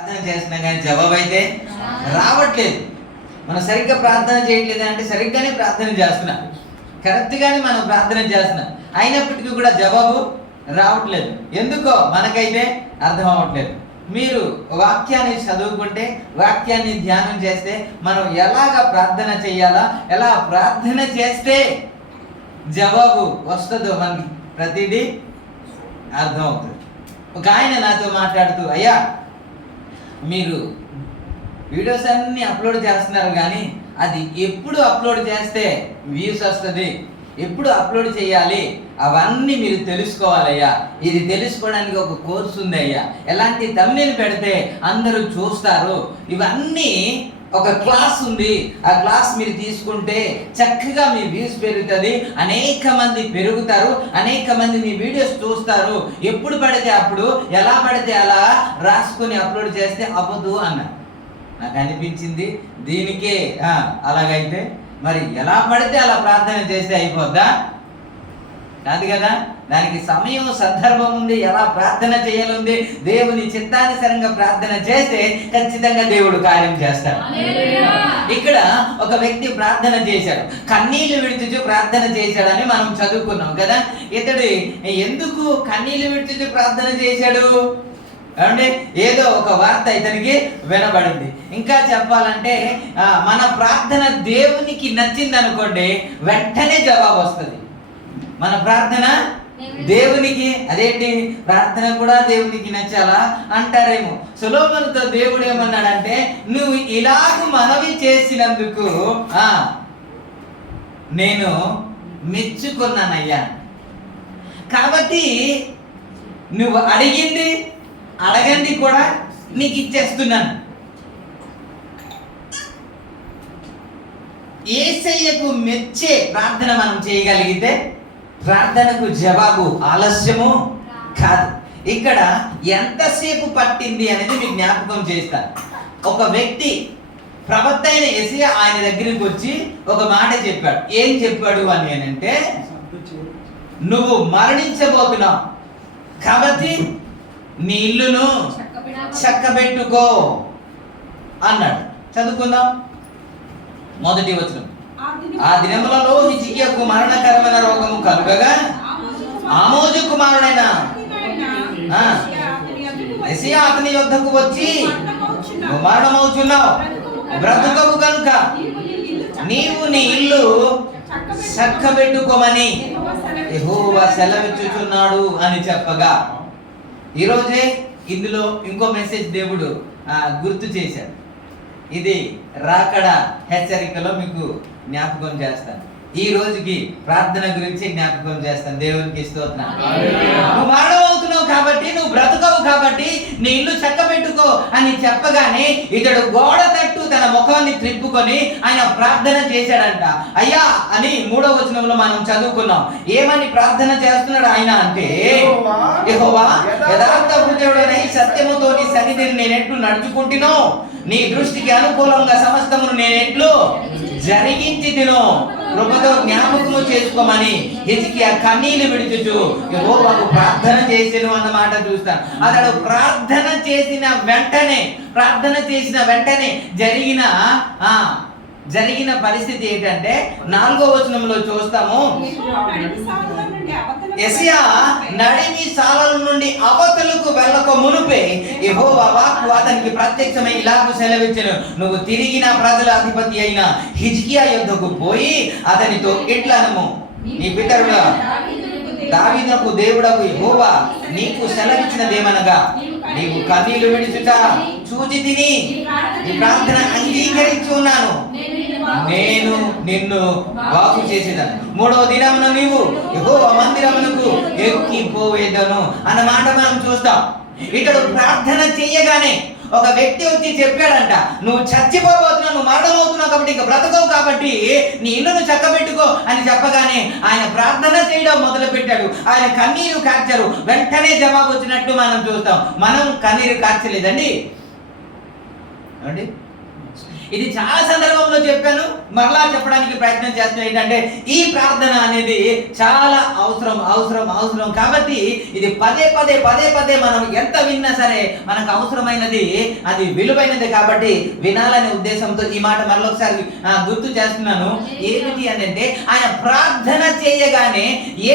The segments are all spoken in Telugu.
ప్రార్థన చేస్తున్నా కానీ జవాబు అయితే రావట్లేదు. మనం సరిగ్గా ప్రార్థన చేయట్లేదు అంటే సరిగ్గానే ప్రార్థన చేస్తున్నాం, కరెక్ట్గానే మనం ప్రార్థన చేస్తున్నాం, అయినప్పటికీ కూడా జవాబు రావట్లేదు. ఎందుకో మనకైతే అర్థం అవ్వట్లేదు. మీరు వాక్యాన్ని చదువుకుంటే, వాక్యాన్ని ధ్యానం చేస్తే మనం ఎలాగ ప్రార్థన చేయాలా, ఎలా ప్రార్థన చేస్తే జవాబు వస్తుందో మనకి ప్రతిదీ అర్థం అవుతుంది. ఒక ఆయన నాతో మాట్లాడుతూ, అయ్యా మీరు వీడియోస్ అన్నీ అప్లోడ్ చేస్తున్నారు కానీ అది ఎప్పుడు అప్లోడ్ చేస్తే వ్యూస్ వస్తుంది, ఎప్పుడు అప్లోడ్ చేయాలి అవన్నీ మీరు తెలుసుకోవాలయ్యా. ఇది తెలుసుకోవడానికి ఒక కోర్సు ఉంది అయ్యా, ఎలాంటి థంబ్నెయిల్ పెడితే అందరూ చూస్తారు, ఇవన్నీ ఒక క్లాస్ ఉంది, ఆ క్లాస్ మీరు తీసుకుంటే చక్కగా మీ వ్యూస్ పెరుగుతుంది, అనేక మంది పెరుగుతారు, అనేక మంది మీ వీడియోస్ చూస్తారు, ఎప్పుడు పడితే అప్పుడు ఎలా పడితే అలా రాసుకొని అప్లోడ్ చేస్తే అవ్వదు అన్నారు. నాకు అనిపించింది దీనికే అలాగైతే మరి ఎలా పడితే అలా ప్రార్థన చేస్తే అయిపోద్దా? కాదు కదా, దానికి సమయం సందర్భం ఉంది, ఎలా ప్రార్థన చేయాలి, దేవుని చిత్తానుసారంగా ప్రార్థన చేస్తే ఖచ్చితంగా దేవుడు కార్యం చేస్తాడు. ఇక్కడ ఒక వ్యక్తి ప్రార్థన చేశాడు, కన్నీళ్లు విడిచుచు ప్రార్థన చేశాడని మనం చదువుకున్నాం కదా. ఇతడు ఎందుకు కన్నీళ్లు విడిచుచు ప్రార్థన చేశాడు అంటే ఏదో ఒక వార్త ఇతనికి వినబడింది. ఇంకా చెప్పాలంటే మన ప్రార్థన దేవునికి నచ్చింది అనుకోండి, వెంటనే జవాబు వస్తుంది. మన ప్రార్థన దేవునికి, అదేంటి ప్రార్థన కూడా దేవునికి నచ్చాలా అంటారేమో. సొలొమోనుతో దేవుడు ఏమన్నాడంటే, నువ్వు ఇలాగ మనవి చేసినందుకు నేను మెచ్చుకున్నానయ్యా, కాబట్టి నువ్వు అడగండి కూడా నీకు ఇచ్చేస్తున్నాను. యేసయ్యకు మెచ్చే ప్రార్థన మనం చేయగలిగితే ప్రార్థనకు జవాబు ఆలస్యము కాదు. ఇక్కడ ఎంతసేపు పట్టింది అనేది మీకు జ్ఞాపకం చేస్తాను. ఒక వ్యక్తి ప్రవక్త అయిన యెషయా ఆయన దగ్గరికి వచ్చి ఒక మాట చెప్పాడు. ఏం చెప్పాడు అని అంటే, నువ్వు మరణించబోతున్నావు కాబట్టి నీ ఇల్లును చక్కబెట్టుకో అన్నాడు. చదువుకుందాం మొదటి వచనం. ఆ దినములలో హిజ్కియాకు మరణకరమైన రోగము కలుగగా ఆమోజు కుమారుడైన యెషయా అతని యొద్దకు వచ్చి, మరణమవుచున్నావు, బ్రతుకవు కనుక నీవు నీ ఇల్లు చక్కబెట్టుకోమని యెహోవా సెలవిచ్చుచున్నాడు అని చెప్పగా, ఈరోజే ఇందులో ఇంకో మెసేజ్ దేవుడు గుర్తు చేశాడు. ఇది రాకడ హెచ్చరికలో మీకు జ్ఞాపకం చేస్తాను. ఈ రోజుకి ప్రార్థన గురించి జ్ఞాపకం చేస్తాను. దేవునికి స్తోత్రం. నువ్వు మరణమవుతున్నావు కాబట్టి, నువ్వు బ్రతుకవు కాబట్టి నీ ఇల్లు చక్కబెట్టుకో అని చెప్పగానే ఇతడు గోడ తట్టు తన ముఖాన్ని త్రిప్పుకొని ఆయన ప్రార్థన చేశాడంట. అయ్యా అని 3వ వచనంలో మనం చదువుకున్నాం. ఏమని ప్రార్థన చేస్తున్నాడు ఆయన అంటే, యెహోవా యథార్థ హృదయుడైన సత్యముతో నీ సన్నిధిని నేనెట్లు నడుచుకుంటునో, నీ దృష్టికి అనుకూలంగా సమస్తమును నేనెట్లు జరిగించి తిను, కృపతో జ్ఞాపకము చేసుకోమని హిజ్కియా కన్నీళ్లు విడుచుచు యెహోవాకు ప్రార్థన చేసెను అన్నమాట చూస్తాం. అతడు ప్రార్థన చేసిన వెంటనే జరిగిన పరిస్థితి ఏంటంటే 4వ వచనంలో చూస్తాము. యెషయా నడిమి సాలల నుండి అవతలకు వెళ్ళక మునుపే యెహోవా వాక్కు అతనికి ప్రత్యక్షమై ఇలాగ సెలవిచ్చెను, నువ్వు తిరిగి నా ప్రజల అధిపతి అయిన హిజ్కియా యొద్దకు పోయి అతనితో ఇట్లనము, నీ పితరుడు దావీదునకు దేవుడకు యెహోవా నీకు సెలవిచ్చినదేమనగా, నీవు కన్నీళ్లు విడిచుట చూచి తిని నీ ప్రార్థన అంగీకరించి ఉన్నాను, నేను నిన్ను బాగు చేసేదాను, 3వ దినమున నీవు యెహోవా మందిరమునకు ఎక్కిపోయేదను అన్న మాట మనం చూస్తాం. ఇక్కడ ప్రార్థన చెయ్యగానే ఒక వ్యక్తి వచ్చి చెప్పాడంట, నువ్వు చచ్చిపోబోతున్నావు, నువ్వు మరణమవుతున్నావు కాబట్టి ఇక బ్రతకవు కాబట్టి నీ ఇల్లును చక్కబెట్టుకో అని చెప్పగానే ఆయన ప్రార్థన చేయడం మొదలు పెట్టాడు. ఆయన కన్నీరు కార్చారు, వెంటనే జవాబు వచ్చినట్టు మనం చూస్తాం. మనం కన్నీరు కార్చలేదండి. ఇది చాలా సందర్భంలో చెప్పాను, మరలా చెప్పడానికి ప్రయత్నం చేస్తున్నాను. ఏంటంటే ఈ ప్రార్థన అనేది చాలా అవసరం అవసరం అవసరం కాబట్టి ఇది పదే పదే పదే పదే మనం ఎంత విన్నా సరే మనకు అవసరమైనది, అది విలువైనది కాబట్టి వినాలనే ఉద్దేశంతో ఈ మాట మరొకసారి గుర్తు చేస్తున్నాను. ఏమిటి అని అంటే ఆయన ప్రార్థన చేయగానే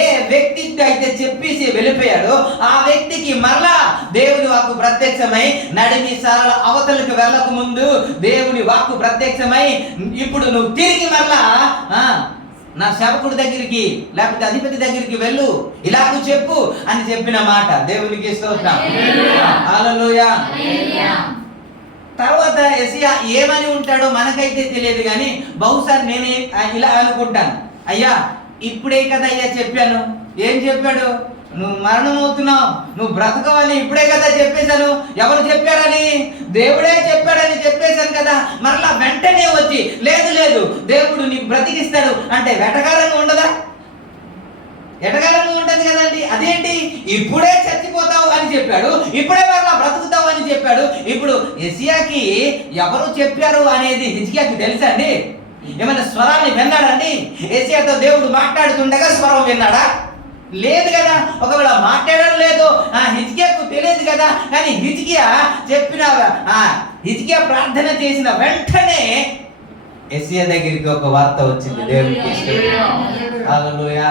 ఏ వ్యక్తితో అయితే చెప్పేసి వెళ్ళిపోయాడో ఆ వ్యక్తికి మరలా దేవుని వాక్కు ప్రత్యక్షమై నడిమి సారల అవతలకు వెళ్ళక ముందు దేవుని వాక్కు ప్రత్యక్షమై ఇప్పుడు నువ్వు తిరిగి మరలా నా సేవకుడి దగ్గరికి లేకపోతే అధిపతి దగ్గరికి వెళ్ళు, ఇలాగ చెప్పు అని చెప్పిన మాట దేవునికి స్తోత్రం. హల్లెలూయా. తర్వాత యేసయ్య ఏమని ఉంటాడో మనకైతే తెలియదు, కానీ బహుశా నేనే ఇలా అనుకుంటాను, అయ్యా ఇప్పుడే కదా అయ్యా చెప్పాను. ఏం చెప్పాడు? నువ్వు మరణం అవుతున్నావు, నువ్వు బ్రతకవని ఇప్పుడే కదా చెప్పేశాను. ఎవరు చెప్పారని? దేవుడే చెప్పాడని చెప్పేశాను కదా. మరలా వెంటనే వచ్చి లేదు లేదు దేవుడు నీకు బ్రతికిస్తాడు అంటే వెటకారంగా ఉండదా? ఎటకారంగా ఉంటుంది కదండి. అదేంటి ఇప్పుడే చచ్చిపోతావు అని చెప్పాడు, ఇప్పుడే మరలా బ్రతుకుతావు అని చెప్పాడు. ఇప్పుడు యేసయ్యకి ఎవరు చెప్పారు అనేది హిజ్కియాకి తెలుసా అండి? ఏమైనా స్వరాన్ని విన్నాడండి? యేసయ్యతో దేవుడు మాట్లాడుతుండగా స్వరం విన్నాడా? లేదు కదా. ఒకవేళ మాట్లాడడం లేదు, హిజ్కియాకు తెలియదు కదా. కానీ హిజ్కియా హిజ్కియా ప్రార్థన చేసిన వెంటనే యేసయ్య దగ్గరికి ఒక వార్త వచ్చింది. దేవునికి హల్లెలూయా.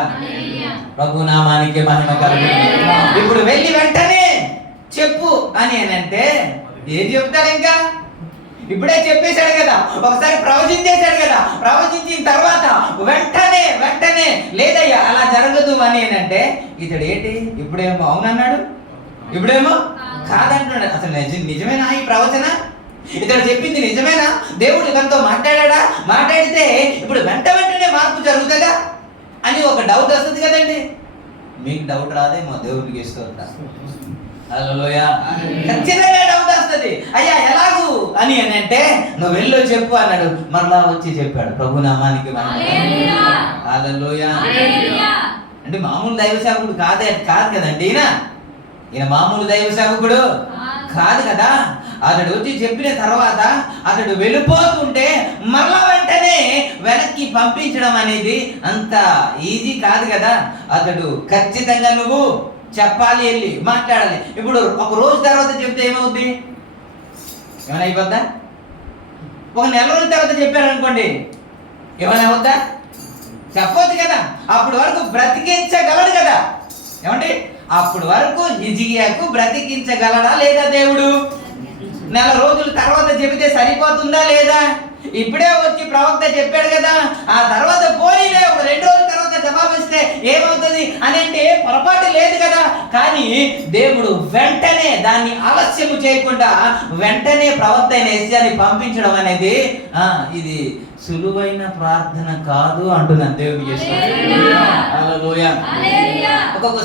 ప్రభు నామానికి మహిమ కలుగును. ఇప్పుడు వెళ్ళి వెంటనే చెప్పు అని అంటే ఏం చెప్తాడు? ఇంకా ఇప్పుడే చెప్పేశాడు కదా, ఒకసారి ప్రవచించేశాడు కదా. ప్రవచించిన తర్వాత వెంటనే వెంటనే లేదయ్యా అలా జరగదు అని అంటే ఇతడు ఏంటి ఇప్పుడేమో అవునన్నాడు, ఇప్పుడేమో కాదంటున్నాడు. అసలు నిజమేనా ఈ ప్రవచన? ఇతడు చెప్పింది నిజమేనా? దేవుడు తనతో మాట్లాడా? మాట్లాడితే ఇప్పుడు వెంటనే మార్పు జరుగుతుందా అని ఒక డౌట్ వస్తుంది కదండి. మీకు డౌట్ రాదేమో, దేవుడికి స్తోత్రం. హల్లెలూయా. ఖచ్చితంగా డౌట్ వస్తుంది. అయ్యా ఎలాగూ అని అంటే నువ్వు వెళ్ళు చెప్పు అన్నాడు. మరలా వచ్చి చెప్పాడు. ప్రభు నామానికి హల్లెలూయా. అంటే మామూలు దైవ సేవకుడు కాదు కదండి. ఈయన మామూలు దైవ సేవకుడు కాదు కదా. అతడు వచ్చి చెప్పిన తర్వాత అతడు వెళ్ళిపోతుంటే మరలా వెంటనే వెనక్కి పంపించడం అనేది అంత ఈజీ కాదు కదా. అతడు ఖచ్చితంగా నువ్వు చెప్పాలి, వెళ్ళి మాట్లాడాలి. ఇప్పుడు ఒక రోజు తర్వాత చెప్తే ఏమవుద్ది? ఏమైనా అయిపోద్దా? ఒక నెల రోజుల తర్వాత చెప్పారు అనుకోండి, ఏమైనా అవుద్దా? చెప్పొద్దు కదా. అప్పుడు వరకు బ్రతికించగలడు కదా. ఏమండి? అప్పుడు వరకు హిజ్కియాకు బ్రతికించగలడా లేదా దేవుడు? నెల రోజుల తర్వాత చెబితే సరిపోతుందా లేదా? ఇప్పుడే వచ్చి ప్రవక్త చెప్పాడు కదా, ఆ తర్వాత పోనీలే ఒక 2 రోజుల తర్వాత జవాబిస్తే ఏమవుతుంది అని అంటే పొరపాటు లేదు కదా. కానీ దేవుడు వెంటనే దాన్ని ఆలస్యము చేయకుండా వెంటనే ప్రవక్త అయిన యేసయ్యని పంపించడం అనేది ఇది సులువైన ప్రార్థన కాదు అంటున్నాను. దేవునికి హల్లెలూయా. ఒక్కొక్క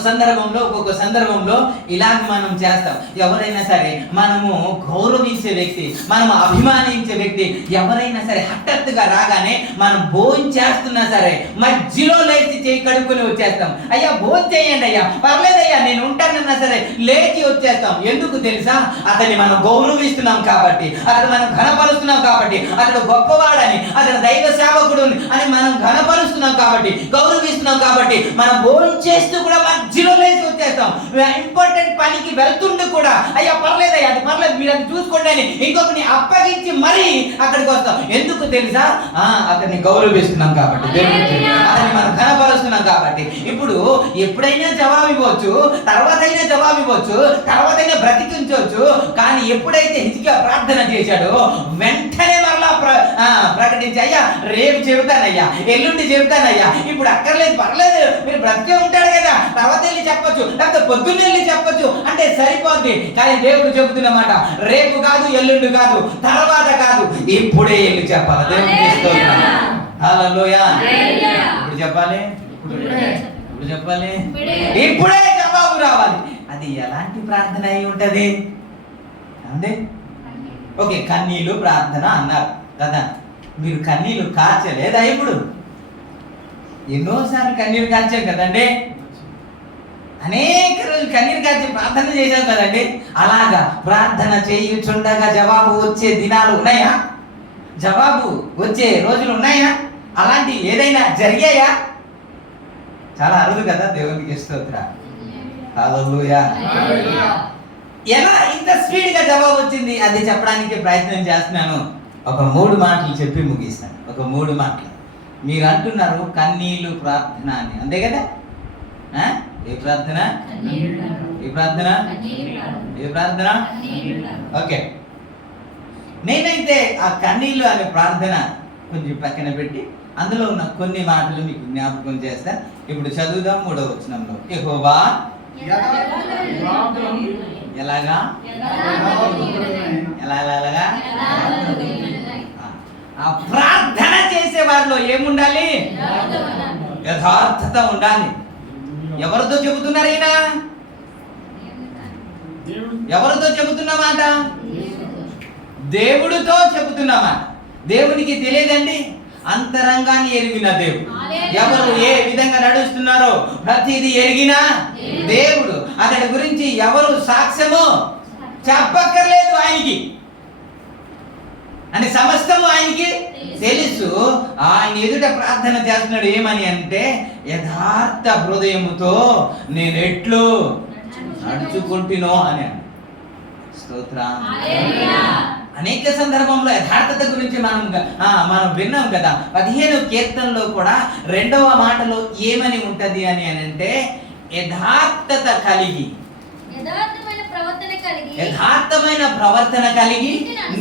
సందర్భంలో ఇలాగ మనం చేస్తాం. ఎవరైనా సరే మనము గౌరవించే వ్యక్తి, మనం అభిమానించే వ్యక్తి ఎవరైనా సరే హఠాత్తుగా రాగానే మనం భోజనం చేస్తున్నా సరే మధ్యలో లేచి చేయి కడుక్కొని వచ్చేస్తాం. అయ్యా భోజనం చేయండి అయ్యా, పర్లేదయ్యా నేను ఉంటానన్నా సరే లేచి వచ్చేస్తాం. ఎందుకు తెలుసా? అతన్ని మనం గౌరవిస్తున్నాం కాబట్టి, అతను మనం ఘనపరుస్తున్నాం కాబట్టి, అతడు గొప్పవాడని, అతను దైవ సేవకుడు అని మనం ఘనపరుస్తున్నాం కాబట్టి, గౌరవిస్తున్నాం కాబట్టి మనం భోజనం చేస్తూ కూడా మధ్యలో లేచి వచ్చేస్తాం. ఇంపార్టెంట్ పనికి వెళ్తుండే కూడా అయ్యా పర్లేదయ్యా అది పర్లేదు మీరు అది చూసుకోండి అని ఇంకొకరిని అప్పగించి మరీ అక్కడికి వస్తాం. ఎందుకు తెలుసా? అతన్ని గౌరవిస్తున్నాం కాబట్టి, అతన్ని మనం ఘనపరుస్తున్నాం కాబట్టి. ఇప్పుడు ఎప్పుడైనా జవాబు ఇవ్వచ్చు, తర్వాతైనా జవాబు ఇవ్వచ్చు, తర్వాతైనా బ్రతికించవచ్చు. కానీ ఎప్పుడైతే హిజ్కియా ప్రార్థన చేశాడో వెంటనే మరలా ప్రకటించి అయ్యా రేపు చెబుతానయ్యా, ఎల్లుండి చెబుతానయ్యా, ఇప్పుడు అక్కర్లేదు పర్లేదు మీరు బ్రతికే ఉంటాడు కదా, తర్వాత వెళ్ళి చెప్పొచ్చు, లేకపోతే పొద్దున్న వెళ్ళి చెప్పొచ్చు అంటే సరిపోద్ది. కానీ దేవుడు చెబుతున్నమాట రేపు కాదు, ఎల్లుండి కాదు, తర్వాత కాదు, ఇప్పుడే వెళ్ళి చెప్పాలి. దేవుడికి స్తోత్రం. హల్లెలూయా. ఇప్పుడు చెప్పాలి, ఇప్పుడు చెప్పాలి, ఇప్పుడే జవాబు రావాలి. అది ఎలాంటి ప్రార్థన అయి ఉంటది అంటే ఓకే కన్నీళ్ళు ప్రార్థన అన్నారు కదా, మీరు కన్నీళ్ళు కార్చలేదా? ఇప్పుడు ఎన్నోసార్లు కన్నీరు కార్చాం కదండి, అనేక రోజులు కన్నీరు కార్చి ప్రార్థన చేశాం కదండి. అలాగా ప్రార్థన చేయుచుండగా జవాబు వచ్చే దినాలు ఉన్నాయా? జవాబు వచ్చే రోజులు ఉన్నాయా? అలాంటి ఏదైనా జరిగాయా? చాలా అరుదు కదా. దేవునికి స్తోత్రం. హల్లెలూయా. ఎలా ఇంత స్పీడ్గా జవాబు వచ్చింది అది చెప్పడానికి ప్రయత్నం చేస్తున్నాను. ఒక 3 మాటలు చెప్పి ముగిస్తాను. ఒక 3 మాటలు. మీరు అంటున్నారు కన్నీళ్ళు ప్రార్థన అని, అంతే కదా? ఏ ప్రార్థన? ఏ ప్రార్థన? ఏ ప్రార్థన? ఓకే, నేనైతే ఆ కన్నీళ్ళు అనే ప్రార్థన కొంచెం పక్కన పెట్టి అందులో ఉన్న కొన్ని మాటలు మీకు జ్ఞాపకం చేస్తా. ఇప్పుడు చదువుదాం 3వ వచనంలో. యెహోవా ఎలాగా ఎలాగా ఆ ప్రార్థన చేసే వారిలో ఏముండాలి? యథార్థత ఉండాలి. ఎవరితో చెబుతున్నారు ఈయన? ఎవరితో చెబుతున్నమాట? దేవుడితో చెబుతున్నమాట. దేవునికి తెలియదండి, అంతరంగాన్ని ఎరిగిన దేవుడు. ఎవరు ఏ విధంగా నడుస్తున్నారో ప్రతిదీ ఎరిగిన దేవుడు. అతడి గురించి ఎవరు సాక్ష్యము చెప్పక్కర్లేదు ఆయనకి అని, సమస్తము ఆయనకి తెలుసు. ఆయన ఎదుట ప్రార్థన చేస్తున్నాడు ఏమని అంటే, యథార్థ హృదయముతో నేను ఎట్లు నడుచుకుంటునో అని. స్తోత్రం. అనేక సందర్భంలో యథార్థత గురించి మనం విన్నాం కదా. 15వ కీర్తనలో కూడా 2వ మాటలో ఏమని ఉంటది అని అంటే, యథార్థత కలిగి, యథార్థమైన ప్రవర్తన కలిగి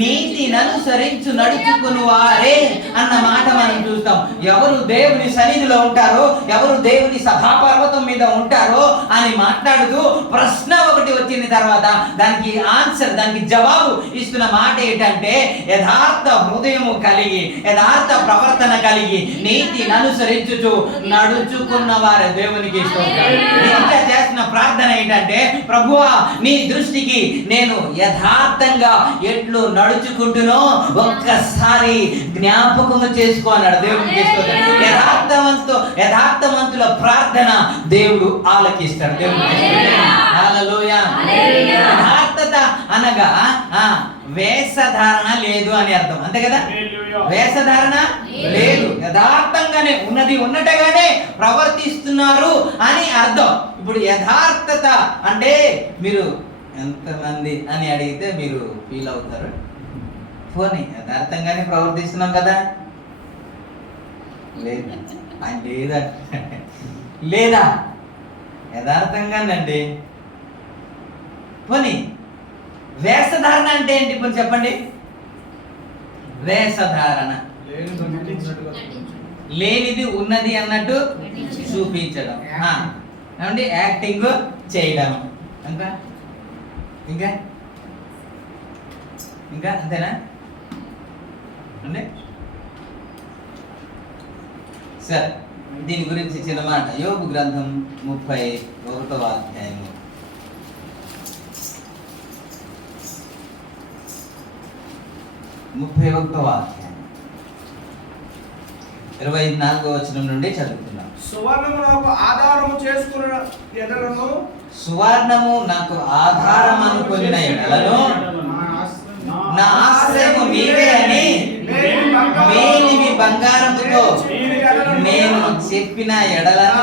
నీతిని అనుసరించు నడుచుకుని వారే అన్న మాట మనం చూస్తాం. ఎవరు దేవుని సన్నిధిలో ఉంటారో, ఎవరు దేవుని సభాపర్వతం మీద ఉంటారో అని మాట్లాడుతూ ప్రశ్న ఒకటి వచ్చిన తర్వాత దానికి ఆన్సర్, దానికి జవాబు ఇస్తున్న మాట ఏంటంటే, యథార్థ హృదయము కలిగి, యథార్థ ప్రవర్తన కలిగి నీతిని అనుసరించుచు నడుచుకున్న వారే దేవునికి ఇష్టం. ఇంకా చేసిన ప్రార్థన ఏంటంటే, ప్రభువా నీ దృష్టికి నేను యథార్థంగా ఎట్లు నడుచుకుంటునో ఒక్కసారి జ్ఞాపకము చేసుకో అన్నాడు. దేవునికి యథార్థవంతుల ప్రార్థన దేవుడు ఆలకిస్తాడు. దేవునికి హల్లెలూయా. యథార్థత అనగా వేషధారణ లేదు అని అర్థం, అంతే కదా? వేషధారణ లేదు, యథార్థంగానే ఉన్నది ఉన్నట్టుగానే ప్రవర్తిస్తున్నారు అని అర్థం. ఇప్పుడు యథార్థత అంటే మీరు ఎంతమంది అని అడిగితే మీరు ఫీల్ అవుతారు. పోనీ యథార్థంగానే ప్రవర్తిస్తున్నాం కదా? లేదా ఆయన లేదా లేదా యథార్థంగానండి. పోనీ వేషధారణ అంటే ఏంటి? ఇప్పుడు చెప్పండి. వేషధారణ లేనిది ఉన్నది అన్నట్టు చూపించడం, ఏమండి? యాక్టింగ్ చేయడం, ఇంకా ఇంకా ఇంకా అంతేనా అండి? సరే, దీని గురించి చిన్న మాట. యోబు గ్రంథం 31వ అధ్యాయము 31వ అధ్యాయం 24వ వచనం నుండి చదువుతున్నాం. సువర్ణము నాకు ఆధారము చేసుకున్న ఎడలను, సువర్ణము నాకు ఆధారం అనుకొనిన ఎడలను నా ఆశ్రయము నీవే అని మేలిమి బంగారముతో నేను చెప్పిన ఎడలను.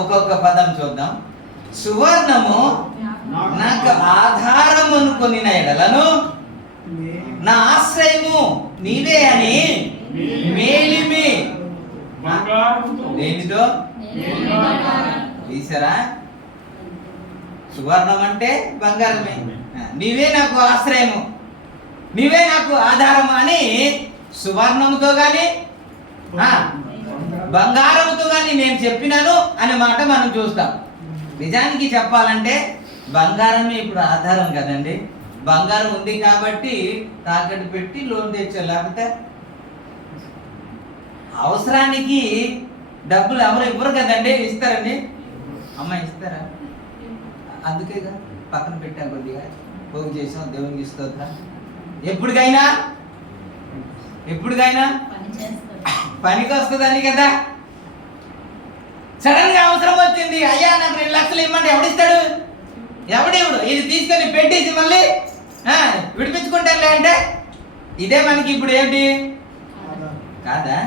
ఒక్కొక్క పదం చూద్దాం. సువర్ణము నాకు ఆధారం అనుకొనిన ఎడలను నా ఆశ్రయము నీవే అని మేలిమి దేనితో తీసారా? సువర్ణం అంటే బంగారమే. నీవే నాకు ఆశ్రయము, నీవే నాకు ఆధారము అని సువర్ణముతో గాని బంగారముతో గాని నేను చెప్పినాను అనే మాట మనం చూస్తాం. నిజానికి చెప్పాలంటే బంగారమే ఇప్పుడు ఆధారం కదండి. బంగారం ఉంది కాబట్టి తాకట్టు పెట్టి లోన్ తెచ్చా, లేకపోతే అవసరానికి డబ్బులు ఎవరు ఇవ్వరు కదండి. ఇస్తారండి? అమ్మ ఇస్తారా? అందుకేగా పక్కన పెట్టా, కొద్దిగా పోగు చేసాం, దేవునికి ఇస్తుందా? ఎప్పటికైనా పనికి వస్తుందని కదా. సడన్ గా అవసరం వచ్చింది, అయ్యా నాకు 2 లక్షలు ఇవ్వమంటే ఎవడిస్తాడు? ఎవడెవడు? ఇది తీసుకొని పెట్టేసి మళ్ళీ విడిపించుకుంటారులే అంటే ఇదే మనకి ఇప్పుడు ఏంటి కాదా?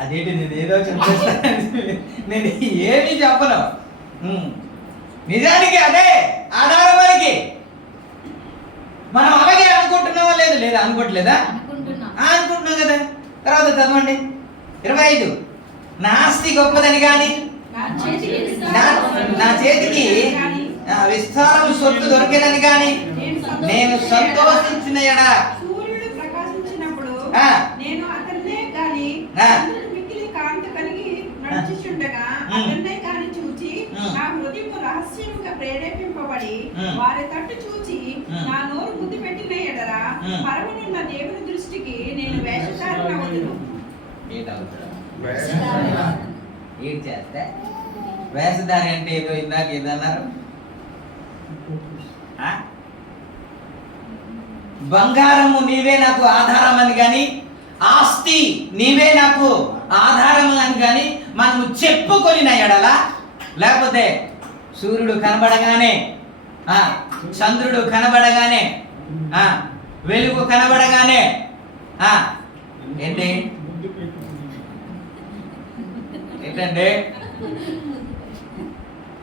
అదేంటి నేను ఏదో చెప్పేస్తాను, నేను ఏమీ చెప్పను. నిజానికి అదే ఆధారం మనకి. మనం అలాగే అనుకుంటున్నావా? లేదు లేదా అనుకోవట్లేదా? అనుకుంటున్నాం కదా. తర్వాత చదవండి 25. నా ఆస్తి గొప్పదని కానీ నా చేతికి విస్తారం సొత్తు దొరికేదని కానీ నేను సంతోషించిన ఎడా సూర్యుడు ప్రకాశించినప్పుడు నేను అతన్నే గాని మిక్కిలి కాంతి కలిగి నడుచుచుండగా అతన్నే గాని చూచి నా హృదయము రహస్యముగా ప్రేరేపింపబడి వారి తట్టు చూచి నా నోరు ముద్దు పెట్టిన ఎడరా పరమనున్న దేవుని దృష్టికి నేను వేషధారనవదును. ఏం చేస్తే వేషధారి అంటే ఏదో ఇందాక ఏదన్నారు? బంగారము నీవే నాకు ఆధారం అని కానీ, ఆస్తి నీవే నాకు ఆధారం అని కానీ మనము చెప్పుకొనిన ఎడల, లేకపోతే సూర్యుడు కనబడగానే, చంద్రుడు కనబడగానే, వెలుగు కనబడగానే ఏంటి ఏంటండి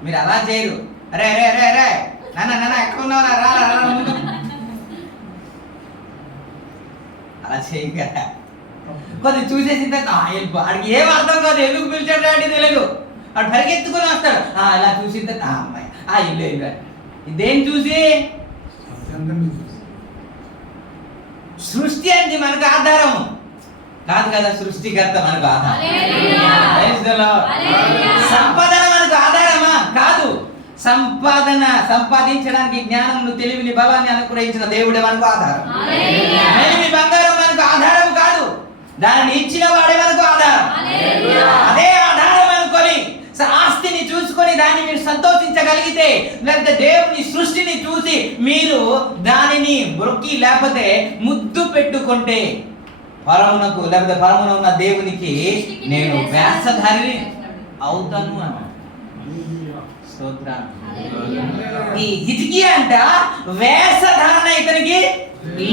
మీరు అలా చేయరు. అరే అరే అరే అరే నాన్న ఎక్కడ ఉన్నావా? రా అలా చేయగా కొద్ది చూసేసిన తర్వాత వాడికి ఏం అర్థం కాదు, ఎందుకు పిలిచాడు అంటే తెలియదు. వాడు పరిగెత్తుకుని వస్తాడు. ఇలా చూసిన తర్వాత అమ్మాయి ఇల్లు ఇల్లు ఇదేం చూసి సృష్టి అంటే మనకు ఆధారము కాదు కదా, సృష్టికర్త మనకు ఆధారం. సంపాదన మనకు ఆధారమా కాదు. సంపాదించడానికి జ్ఞానమును, తెలివిని, బలాన్ని అనుగ్రహించిన దేవుడే మనకు ఆధారం. మేలిమి బంగారం మనకు ఆధారం కాదు, దానిని ఇచ్చిన వాడే మనకు ఆధారం. అదే ఆధారం అనుకొని ఆస్తిని చూసుకొని దాన్ని మీరు సంతోషించగలిగితే, లేకపోతే దేవుని సృష్టిని చూసి మీరు దానిని బ్రొక్కి లేకపోతే ముద్దు పెట్టుకుంటే, పరమునకు లేకపోతే పరమున ఉన్న దేవునికి నేను వేషధారిని అవుతాను అన్నాడు. స్తోత్రం. ఈ హిజ్కియా అంట వేషధారణ ఇతనికి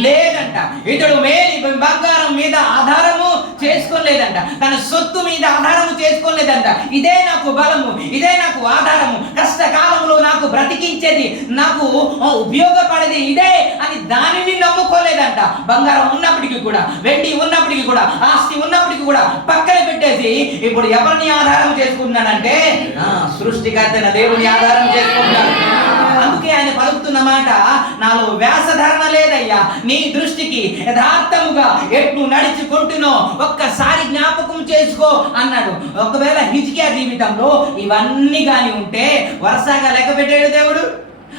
లేదంట. ఇతడు మేలి బంగారం మీద ఆధారము చేసుకోలేదంట, తన సొత్తు మీద ఆధారము చేసుకోలేదంట. ఇదే నాకు బలము, ఇదే నాకు ఆధారము, కష్టకాలంలో నాకు బ్రతికించేది, నాకు ఉపయోగపడేది ఇదే అని దానిని నమ్ముకోలేదంట. బంగారం ఉన్నప్పటికీ కూడా, వెండి ఉన్నప్పటికీ కూడా, ఆస్తి ఉన్నప్పటికీ కూడా పక్కన పెట్టేసి ఇప్పుడు ఎవరిని ఆధారం చేసుకుంటున్నాడంటే సృష్టికర్తైన దేవుని ఆధారం చేసుకుంటున్నాడు. అందుకే ఆయన పలుకుతున్న మాట, నాలో వేషధారణ లేదయ్యా, నీ దృష్టికి యథార్థముగా ఎట్లు నడుచుకుంటునో ఒక్కసారి జ్ఞాపకం చేసుకో అన్నాడు. ఒకవేళ హిజ్కియా జీవితంలో ఇవన్నీ గాని ఉంటే వరుసగా లెక్క పెట్టాడు దేవుడు.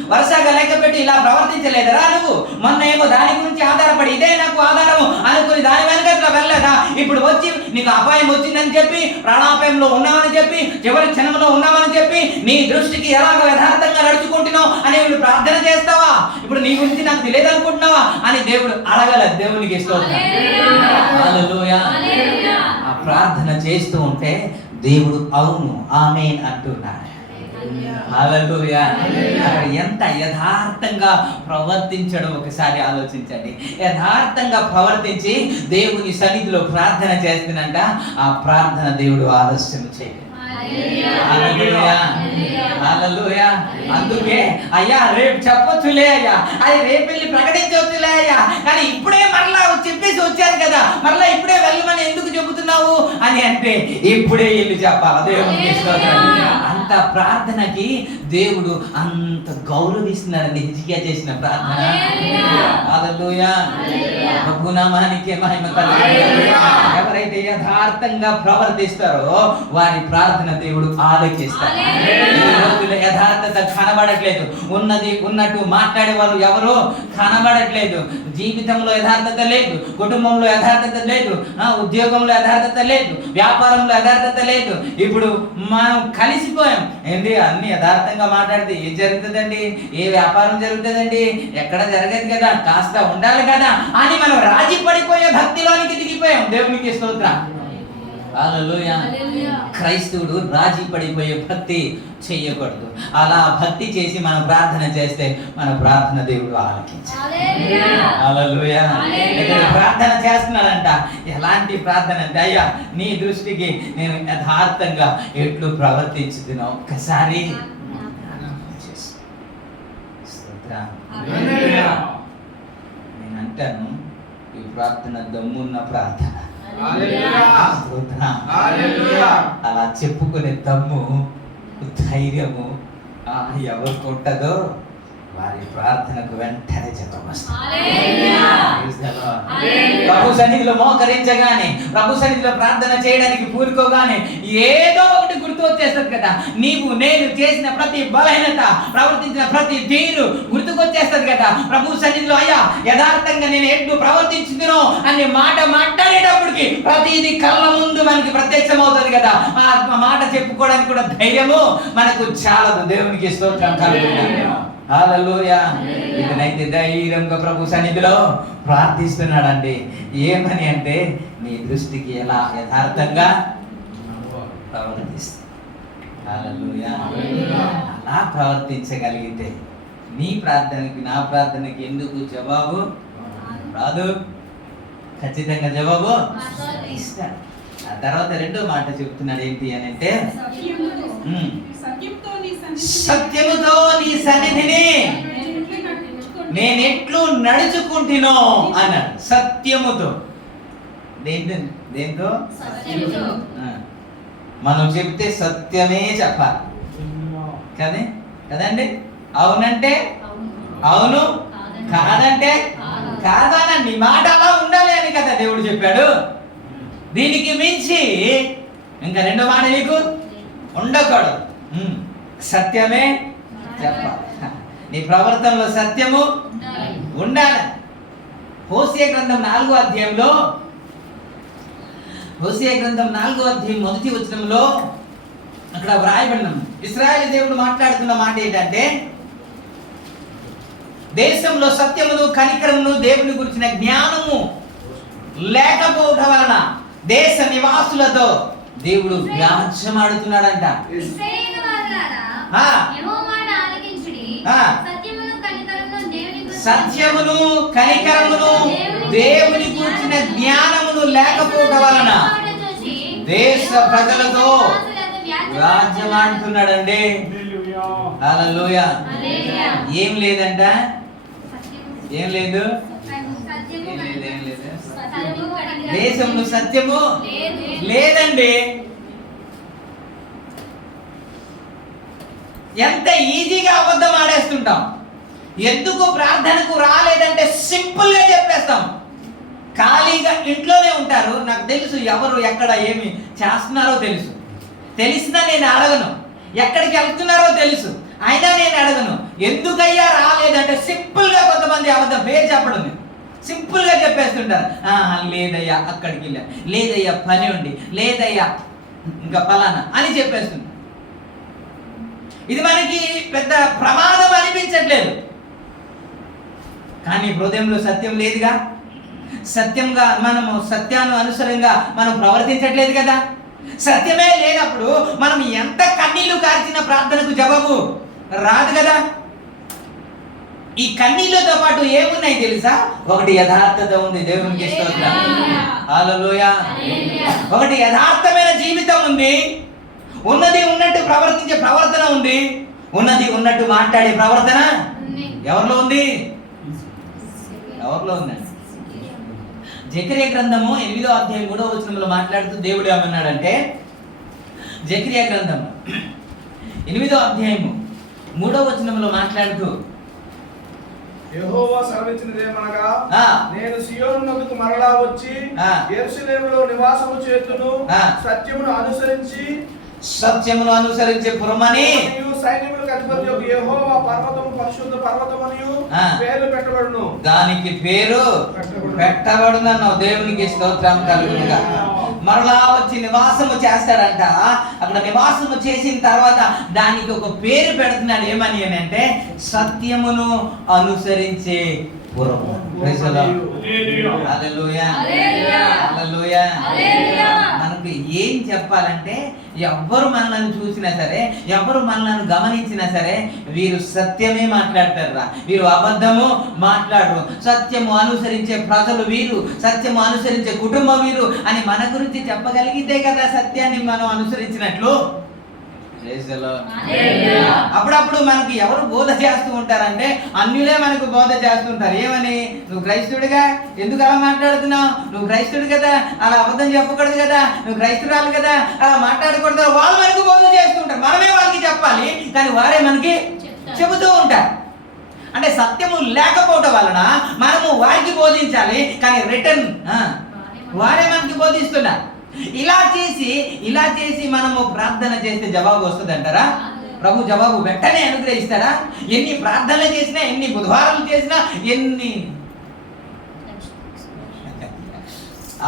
వరుసగా లెక్క పెట్టి ఇలా ప్రవర్తించలేదరా నువ్వు? మొన్న ఏమో దాని గురించి ఆధారపడి ఇదే నాకు ఆధారము అనుకుని దాని వెనక అట్లా వెళ్ళలేదా? ఇప్పుడు వచ్చి నీకు అపాయం వచ్చిందని చెప్పి, ప్రాణాపాయంలో ఉన్నామని చెప్పి, చివరి క్షణంలో ఉన్నామని చెప్పి, నీ దృష్టికి ఎలాగో యథార్థంగా నడుచుకుంటున్నావు అని నువ్వు ప్రార్థన చేస్తావా? ఇప్పుడు నీ గురించి నాకు తెలియదు అనుకుంటున్నావా అని దేవుడు అడగలేదు. దేవునికి స్తోత్రం. హల్లెలూయా. ఆ ప్రార్థన చేస్తూ ఉంటే దేవుడు అవును ఆమేన్ అంటున్నాడు. హల్లెలూయా. ఎంత యథార్థంగా ప్రవర్తించడం ఒకసారి ఆలోచించండి. యథార్థంగా ప్రవర్తించి దేవుని సన్నిధిలో ప్రార్థన చేస్తున్నంట, ఆ ప్రార్థన దేవుడు ఆలస్యం చేయడు. అందుకే అయ్యా రేపు చెప్పొచ్చులే అయ్యా, అది రేపు వెళ్ళి ప్రకటించవచ్చులే అయ్యా, కానీ ఇప్పుడే మరలా చెప్పేసి వచ్చారు కదా, మరలా ఇప్పుడే వెళ్ళమని ఎందుకు చెబుతున్నావు అని అంటే ఇప్పుడే వెళ్ళి చెప్పాలి. దేవునికి స్తోత్రం. అంత ప్రార్థనకి దేవుడు అంత గౌరవిస్తున్నాడండి హిజ్కియా చేసిన ప్రార్థన. హల్లెలూయా. ప్రభునామానికే మహిమ కలుగుగాక. ఎవరైతే యథార్థంగా ప్రవర్తిస్తారో వారి ప్రార్థన దేవుడు ఆలకిస్తాడు. ఈ రోజుల్లో యథార్థత కనబడట్లేదు. ఉన్నది ఉన్నట్టు మాట్లాడే వాళ్ళు ఎవరు కనబడట్లేదు. జీవితంలో యథార్థత లేదు, కుటుంబంలో యథార్థత లేదు, ఉద్యోగంలో యథార్థత లేదు, వ్యాపారంలో యథార్థత లేదు. ఇప్పుడు మనం కలిసిపోయాం. ఏంటి అన్ని యథార్థంగా మాట్లాడితే ఏం జరుగుతుందండి? ఏ వ్యాపారం జరుగుతుందండి? ఎక్కడ జరగదు కదా, కాస్త ఉండాలి కదా అని మనం రాజీ పడిపోయే భక్తిలోనికి దిగిపోయాం. దేవునికి స్తోత్రం. హల్లెలూయా. క్రైస్తవుడు రాజీ పడిపోయే భక్తి చెయ్యకూడదు. అలా భక్తి చేసి మనం ప్రార్థన చేస్తే మన ప్రార్థన దేవుడు ఆలకించాలి. హల్లెలూయా. ఇక్కడ ప్రార్థన చేస్తున్నాడంట. ఎలాంటి ప్రార్థన అంటే, అయ్యా నీ దృష్టికి నేను యథార్థంగా ఎట్లు ప్రవర్తించుతున్నా ఒక్కసారి నేను అంటాను, ఈ ప్రార్థన దమ్మున్న ప్రార్థన. అలా చెప్పుకునే దమ్ము, ధైర్యము ఎవరికి ఉంటుందో వారి ప్రార్థనకు వెంటనే జవాబు వస్తుంది. ప్రభు సన్నిధిలో మోకరించగానే, ప్రభు సన్నిధిలో ప్రార్థన చేయడానికి పూనుకోగానే ఏదో ఒకటి గుర్తు వచ్చేస్తుంది కదా. నీవు నేను చేసిన ప్రతి బలహీనత, ప్రవర్తించిన ప్రతి తీరు గుర్తుకొచ్చేస్తుంది కదా. ప్రభు సన్నిధిలో అయ్యా యథార్థంగా నేను ఎట్లు ప్రవర్తించుదునో అనే మాట మాట్లాడేటప్పటికి ప్రతిదీ కళ్ళ ముందు మనకి ప్రత్యక్షం అవుతుంది కదా. ఆ మాట చెప్పుకోవడానికి కూడా ధైర్యము మనకు చాలదు. దేవునికి స్తోత్రం కలుగుతుంది. హల్లెలూయా. ఇతనైతే ధైర్యంగా ప్రభు సన్నిధిలో ప్రార్థిస్తున్నాడండి. ఏమని అంటే, నీ దృష్టికి ఎలా యథార్థంగా ప్రవర్తిస్తుంది. హల్లెలూయా. అలా ప్రవర్తించగలిగితే నీ ప్రార్థనకి నా ప్రార్థనకి ఎందుకు జవాబు రాదు? ఖచ్చితంగా జవాబు ఇస్తాడు. ఆ తర్వాత రెండో మాట చెప్తున్నాడు, ఏంటి అని అంటే, సత్యముతో నీ సన్నిధిని నేను ఎట్లు నడుచుకుంటునో అన్నాడు. సత్యముతో. దేంతో? మనం చెప్తే సత్యమే చెప్పాలి కదండి. అవునంటే అవును, కాదంటే కాదనండి. మాట అలా ఉండాలి అని కదా దేవుడు చెప్పాడు. దీనికి మించి ఇంకా రెండో మాట నీకు ఉండకూడదు. సత్యమే చెప్పాలి. నీ ప్రవర్తనలో సత్యము ఉండాలి. హోషేయ గ్రంథం 4వ అధ్యాయంలో, హోషేయ గ్రంథం 4వ అధ్యాయం 1వ వచనంలో అక్కడ వ్రాయబడిన ఇశ్రాయేలు దేవుడు మాట్లాడుతున్న మాట ఏంటంటే, దేశంలో సత్యమును కనికరమును దేవుని గురించిన జ్ఞానము లేకపోవడం వలన దేశ నివాసులతో దేవుడు వ్యాజ్యమాడుతున్నాడంట. సత్యమును కనికరమును దేవుని గురించిన జ్ఞానమును లేకపోవడం వలన దేశ ప్రజలతో వ్యాజ్యమాడుతున్నాడండి. హల్లెలూయా. ఏం లేదంట? ఏం లేదు? దేశంలో సత్యము లేదండి. ఎంత ఈజీగా అబద్ధం ఆడేస్తుంటాం. ఎందుకు ప్రార్థనకు రాలేదంటే సింపుల్ గా చెప్పేస్తాం. ఖాళీగా ఇంట్లోనే ఉంటారు. నాకు తెలుసు ఎవరు ఎక్కడ ఏమి చేస్తున్నారో తెలుసు. తెలిసినా నేను అడగను. ఎక్కడికి వెళ్తున్నారో తెలుసు, అయినా నేను అడగను. ఎందుకయ్యా రాలేదంటే సింపుల్ గా కొంతమంది అబద్ధం పేరు చెప్పడం సింపుల్ గా చెప్పేస్తుంటారు. లేదయ్యా అక్కడికి వెళ్ళా, లేదయ్యా పని ఉండి, లేదయ్యా ఇంకా ఫలానా అని చెప్పేస్తుంది. ఇది మనకి పెద్ద ప్రమాదం అనిపించట్లేదు, కానీ హృదయంలో సత్యం లేదుగా. సత్యంగా మనము సత్యాను అనుసరంగా మనం ప్రవర్తించట్లేదు కదా. సత్యమే లేనప్పుడు మనం ఎంత కన్నీళ్లు కార్చిన ప్రార్థనకు జవాబు రాదు కదా. ఈ కన్నీళ్లతో పాటు ఏమున్నాయి తెలుసా? ఒకటి యథార్థత ఉంది. దేవునికి స్తోత్రం. హల్లెలూయా. ఒకటి యథార్థమైన జీవితం ఉంది. ఉన్నది ఉన్నట్టు ప్రవర్తించే ప్రవర్తన ఉంది. ఉన్నది ఉన్నట్టు మాట్లాడే ప్రవర్తన ఎవరిలో ఉంది? ఎవరిలో ఉందండి? జకర్యా గ్రంథము 8వ అధ్యాయం 3వ వచనంలో మాట్లాడుతూ దేవుడు ఏమన్నాడంటే, జకర్యా గ్రంథం 8వ అధ్యాయము 3వ వచనంలో మాట్లాడుతూ, యెహోవా సెలవిచ్చినదేమనగా, నేను సియోను నదుకు మరలా వచ్చి యెరూషలేములో నివాసము చేతును, సత్యమును అనుసరించి పురమని సైన్యములకు అధిపతి యెహోవా పర్వతము పరిశుద్ధ పర్వతమనియు పేరు పెట్టబడును. దానికి పేరు పెట్టబడును. దేవునికి స్తోత్రం కలుగునుగా. మరలా వచ్చి నివాసము చేస్తాడంట. అక్కడ నివాసము చేసిన తర్వాత దానికి ఒక పేరు పెడుతున్నాడు. ఏమని అంటే సత్యమును అనుసరించే పురము. మనకు ఏం చెప్పాలంటే ఎవ్వరు మనల్ని చూసినా సరే, ఎవ్వరు మనల్ని గమనించినా సరే వీరు సత్యమే మాట్లాడతారు, వీరు అబద్ధము మాట్లాడరు. సత్యము అనుసరించే ప్రజలు వీరు, సత్యము అనుసరించే కుటుంబం వీరు అని మన గురించి చెప్పగలిగితే కదా సత్యాన్ని మనం అనుసరించినట్లు. అప్పుడప్పుడు మనకి ఎవరు బోధ చేస్తూ ఉంటారంటే అన్యులే మనకు బోధ చేస్తుంటారు. ఏమని? నువ్వు క్రైస్తవుడిగా ఎందుకు అలా మాట్లాడుతున్నావు, నువ్వు క్రైస్తవుడు కదా, అలా అబద్ధం చెప్పకూడదు కదా, నువ్వు క్రైస్తవురాలు కదా, అలా మాట్లాడకూడదు. వాళ్ళు మనకు బోధ చేస్తుంటారు, మనమే వాళ్ళకి చెప్పాలి, కానీ వారే మనకి చెబుతూ ఉంటారు. అంటే సత్యము లేకపోవటం వలన మనము వారికి బోధించాలి, కానీ రిటర్న్ వారే మనకి బోధిస్తున్నారు. ఇలా చేసి మనము ప్రార్థన చేస్తే జవాబు వస్తుంది అంటారా? ప్రభు జవాబు వెంటనే అనుగ్రహిస్తాడా? ఎన్ని ప్రార్థనలు చేసినా, ఎన్ని బుధవారాలు చేసినా, ఎన్ని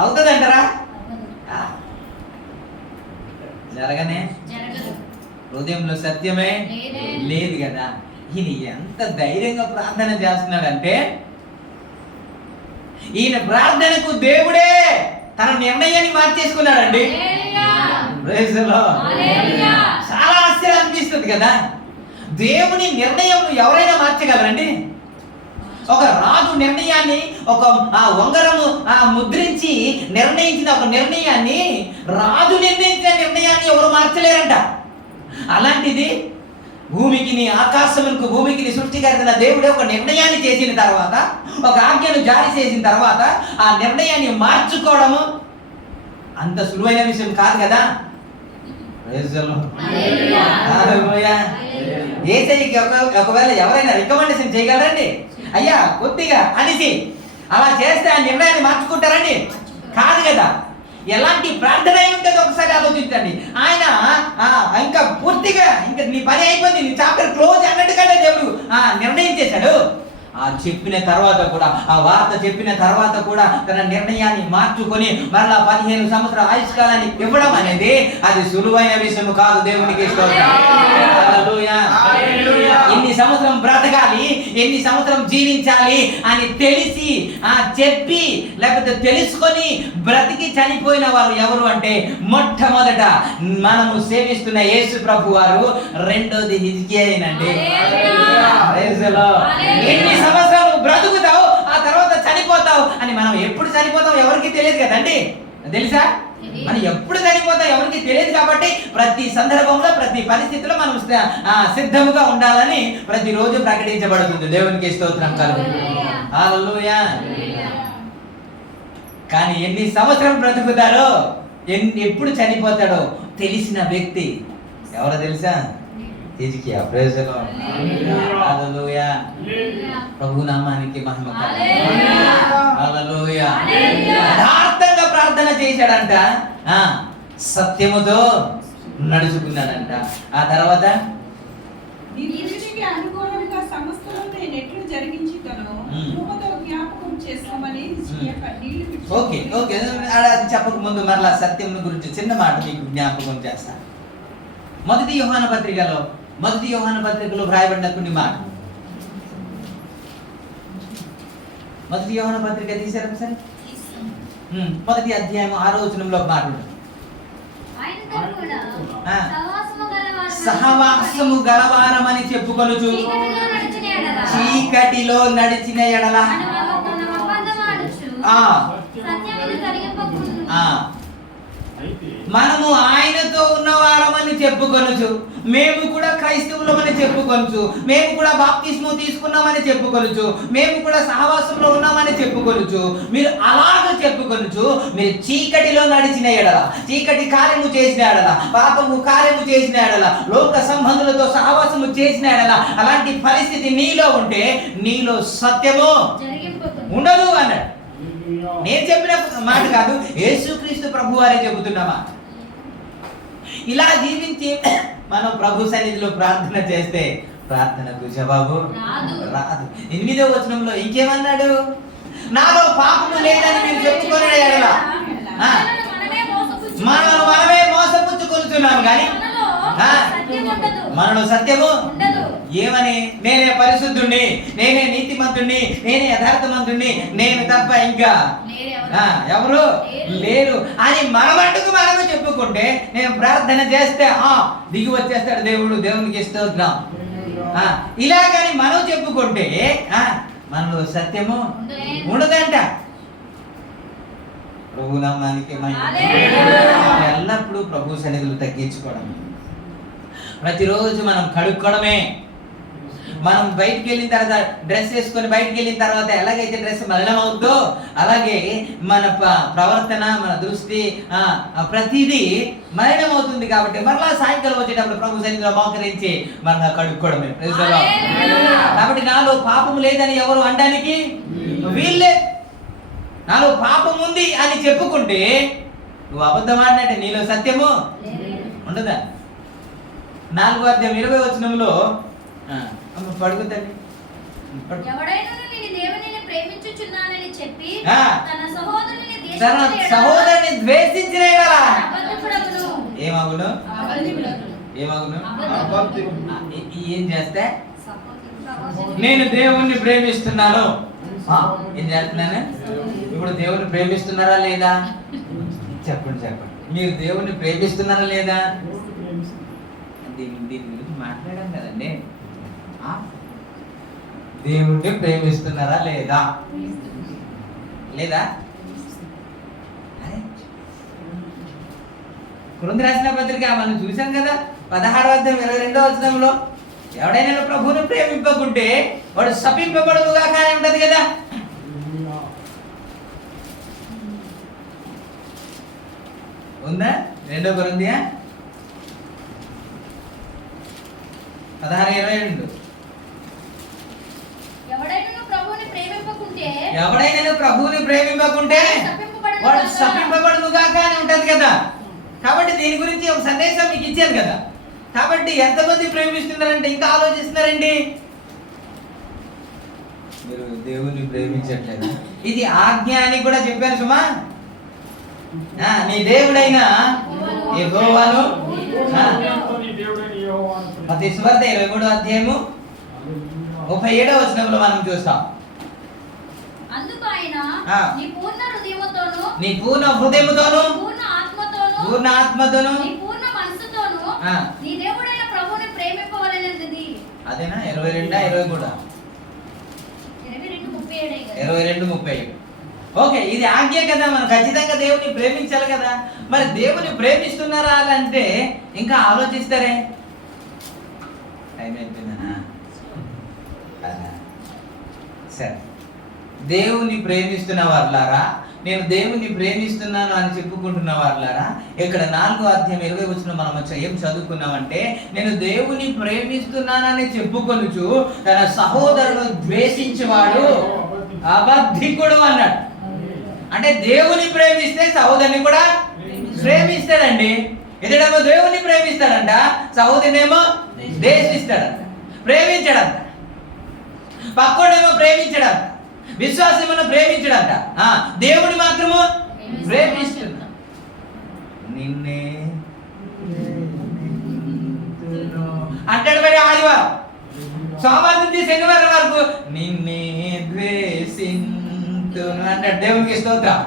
అవుతుంది అంటారా? జరగనే హృదయంలో సత్యమే లేదు కదా. ఈయన ఎంత ధైర్యంగా ప్రార్థన చేస్తున్నాడంటే ఈయన ప్రార్థనకు దేవుడే తన నిర్ణయాన్ని మార్చేసుకున్నాడండి. చాలా ఆశ్చర్యం అనిపిస్తుంది కదా. దేవుని నిర్ణయం ఎవరైనా మార్చగలరండి? ఒక రాజు నిర్ణయాన్ని, ఒక ఉంగరము ముద్రించి నిర్ణయించిన ఒక నిర్ణయాన్ని, రాజు నిర్ణయించిన నిర్ణయాన్ని ఎవరు మార్చలేరంట. అలాంటిది భూమికిని ఆకాశములకు భూమికిని సృష్టికర్త దేవుడే ఒక నిర్ణయాన్ని చేసిన తర్వాత, ఒక ఆజ్ఞను జారీ చేసిన తర్వాత ఆ నిర్ణయాన్ని మార్చుకోవడము అంత సులువైన విషయం కాదు కదా. యేసయ్యకి ఒకవేళ ఎవరైనా రికమెండేషన్ చేయగలరండి? అయ్యా కొద్దిగా అనేసి అలా చేస్తే ఆ నిర్ణయాన్ని మార్చుకుంటారండి? కాదు కదా. ఎలాంటి ప్రార్థన అయి ఉంటుంది ఒకసారి ఆలోచించండి. ఆయన ఇంకా పూర్తిగా ఇంకా నీ పని అయిపోయింది, నీ చాప్టర్ క్లోజ్ అన్నట్టుగానే దేవుడు నిర్ణయం చేశాడు. చెప్పిన తర్వాత కూడా, ఆ వార్త చెప్పిన తర్వాత కూడా తన నిర్ణయాన్ని మార్చుకొని మరలా 15 సంవత్సరాల ఆయుష్కాలాన్ని ఇవ్వడం అనేది అది సులువైన విషయం కాదు. దేవునికి ఎన్ని సంవత్సరం బ్రతకాలి, ఎన్ని సంవత్సరం జీవించాలి అని తెలిసి చెప్పి లేకపోతే తెలుసుకొని బ్రతికి చనిపోయిన వారు ఎవరు అంటే మొట్టమొదట మనము సేవిస్తున్న యేసు ప్రభు వారు, రెండోది హిజ్కియాయేనండి. ఎన్ని సంవత్సరాలు బ్రతుకుతావు, ఆ తర్వాత చనిపోతావు అని. మనం ఎప్పుడు చనిపోతాం ఎవరికి తెలియదు కదండి, తెలుసా? మనం ఎప్పుడు చనిపోతాం ఎవరికి తెలియదు. కాబట్టి ప్రతి సందర్భంలో, ప్రతి పరిస్థితిలో మనం సిద్ధముగా ఉండాలని ప్రతిరోజు ప్రకటించబడుతుంది. దేవునికి స్తోత్రం కలుగును. హల్లెలూయా. కానీ ఎన్ని సంవత్సరం బ్రతుకుతారో, ఎప్పుడు చనిపోతాడో తెలిసిన వ్యక్తి ఎవరో తెలుసా? Hezekiah. Praise the Lord. Hallelujah. ప్రభు నామానికి మహిమ కలుగును. హల్లెలూయా. యథార్థంగా ప్రార్థన చేశాడంట, సత్యముతో నడుచుకున్నాడంట. ఆ తర్వాత ఓకే అది చెప్పక ముందు మరలా సత్యం గురించి చిన్న మాట మీకు జ్ఞాపకం చేస్తా. మొదటి యోహాను పత్రికలో వ్రాయబడిన కొన్ని మాట. మొదటి యోహాను పత్రిక తీశారు సరే, మొదటి అధ్యాయం 6వ వచనంలో మాట ఉంటుంది. సహవాసము గలవారమని చెప్పుకొనుచు చీకటిలో నడిచిన ఎడల మనము ఆయనతో ఉన్నవారమని చెప్పుకొనుచు, మేము కూడా క్రైస్తవులమని చెప్పుకొనుచు, మేము కూడా బాప్తిస్మం తీసుకున్నామని చెప్పుకొనుచు, మేము కూడా సహవాసంలో ఉన్నామని చెప్పుకొనుచు, మీరు అలాగ చెప్పుకొనుచు మీరు చీకటిలో నడిచిన ఎడల, చీకటి కార్యము చేసిన ఎడల, పాపము కార్యము చేసిన ఎడల, లోక సంబంధులతో సహవాసము చేసిన ఎడల, అలాంటి పరిస్థితి నీలో ఉంటే నీలో సత్యము ఉండదు అన్నాడు. నేను చెప్పిన మాట కాదు, యేసుక్రీస్తు ప్రభు వారే చెబుతున్న మాట. ఇలా జీవించి మనం ప్రభు సన్నిధిలో ప్రార్థన చేస్తే ప్రార్థనకు జవాబు రాదు. 8వ వచనంలో ఇంకేమన్నాడు? నాలో పాపము లేదని మీరు చెప్పుకునే ఎడల మనల్ని మనమే మోసపుచ్చుకొనుచున్నాము కానీ మనలో సత్యము ఏమని? నేనే పరిశుద్ధుణ్ణి, నేనే నీతిమంతుణ్ణి, నేనే యథార్థమంతుణ్ణి, నేను తప్ప ఇంకా ఎవరు లేరు అని మన మట్టుకు మనమే చెప్పుకుంటే, నేను ప్రార్థన చేస్తే దిగి వచ్చేస్తాడు దేవుడు, దేవునికి స్తోత్రం. ఇలాగని మనం చెప్పుకుంటే మనలో సత్యము ఉండదంట. ప్రభు నామానికి ఎల్లప్పుడూ ప్రభు సన్నిధులు తగ్గించుకోవడం, ప్రతిరోజు మనం కడుక్కోవడమే. మనం బయటికి వెళ్ళిన తర్వాత డ్రెస్ వేసుకొని బయటికి వెళ్ళిన తర్వాత ఎలాగైతే డ్రెస్ మలినం అవుతుందో అలాగే మన ప్రవర్తన, మన దృష్టి, ప్రతిదీ మలినం అవుతుంది. కాబట్టి మరలా సాయంకాలం వచ్చేటప్పుడు ప్రభు సన్నిధిలో మోకరించి మరలా కడుక్కోవడమే. కాబట్టి నాలో పాపం లేదని ఎవరు అనడానికి వీళ్ళే. నాలో పాపం ఉంది అని చెప్పుకుంటే నువ్వు అబద్ధం ఆడినట్టే, నీలో సత్యము ఉండదా? 4వ అధ్యాయం 20వ వచనంలో పడుకుతండి. సహోదరుని ద్వేషించిన ఏమగును? ఏం చేస్తే నేను దేవుణ్ణి ప్రేమిస్తున్నాను, ఏం చేస్తున్నాను? ఇప్పుడు దేవుణ్ణి ప్రేమిస్తున్నారా లేదా? చెప్పండి. మీరు దేవుణ్ణి ప్రేమిస్తున్నారా లేదా? దీని గురించి మాట్లాడాం కదండి. దేవుణ్ణి ప్రేమిస్తున్నారా లేదా? కొరింథీ రాసిన పత్రిక మనం చూసాం కదా, 16వ అధ్యాయం 22వ వచనంలో ఎవడైనా ప్రభువుని ప్రేమింపకుంటే వాడు శపింపబడుగా కానీ ఉంటది కదా. ఉందా? 2 కొరింథీ 16:22. ఎవడైనా ప్రభువుని ప్రేమింపకుంటే వాడు శపింపబడుగా కానీ ఉంటది కదా. కాబట్టి దీని గురించి ఒక సందేశం మీకు ఇచ్చాను కదా. కాబట్టి ఎంతమంది ప్రేమిస్తున్నారంటే ఇంకా ఆలోచిస్తున్నారండి. మీరు దేవుణ్ణి ప్రేమించట్లేదు. ఇది ఆజ్ఞ అని కూడా చెప్పాను సుమా. నీ దేవుడైన యెహోవాను, మత్తయి సువార్త 23వ అధ్యాయము 37వ వచనంలో మనం చూస్తాం. అందుకు ఆయన నీ పూర్ణ హృదయముతోను, పూర్ణ ఆత్మతోను, నీ పూర్ణ మనసుతోను నీ దేవుడైన ప్రభువుని ప్రేమింపవలెనది. అదేనా 22:23? 22:37. ఓకే, ఇది ఆజ్ఞ కదా. మనం ఖచ్చితంగా దేవుని ప్రేమించాలి కదా. మరి దేవుని ప్రేమిస్తున్నారా అంటే ఇంకా ఆలోచిస్తారే. టైం అయిపోయిందనా? సరే, దేవుని ప్రేమిస్తున్న వారులారా, నేను దేవుని ప్రేమిస్తున్నాను అని చెప్పుకుంటున్న వారులారా, ఇక్కడ 4వ అధ్యాయం 20వ వచనం మనం ఏం చదువుకున్నామంటే, నేను దేవుని ప్రేమిస్తున్నానని చెప్పుకొనుచు తన సహోదరుడు ద్వేషించేవాడు అబద్ధికుడు అన్నాడు. అంటే దేవుని ప్రేమిస్తే సహోదరుని కూడా ప్రేమిస్తాడండి. ఎదుడేమో దేవుని ప్రేమిస్తాడంట, సహోదరునేమో ద్వేషిస్తాడంట, ప్రేమించడంట. పక్కోడేమో ప్రేమించడంట, విశ్వాసమేమో ప్రేమించడంట, దేవుని మాత్రము ప్రేమిస్తున్నా. నిన్నే అంటాడు. మరి ఆదివారం, సోమవారం నుంచి శనివారం వరకు నిన్నే ద్వేషింతును అంటాడు. దేవునికి స్తోత్రం.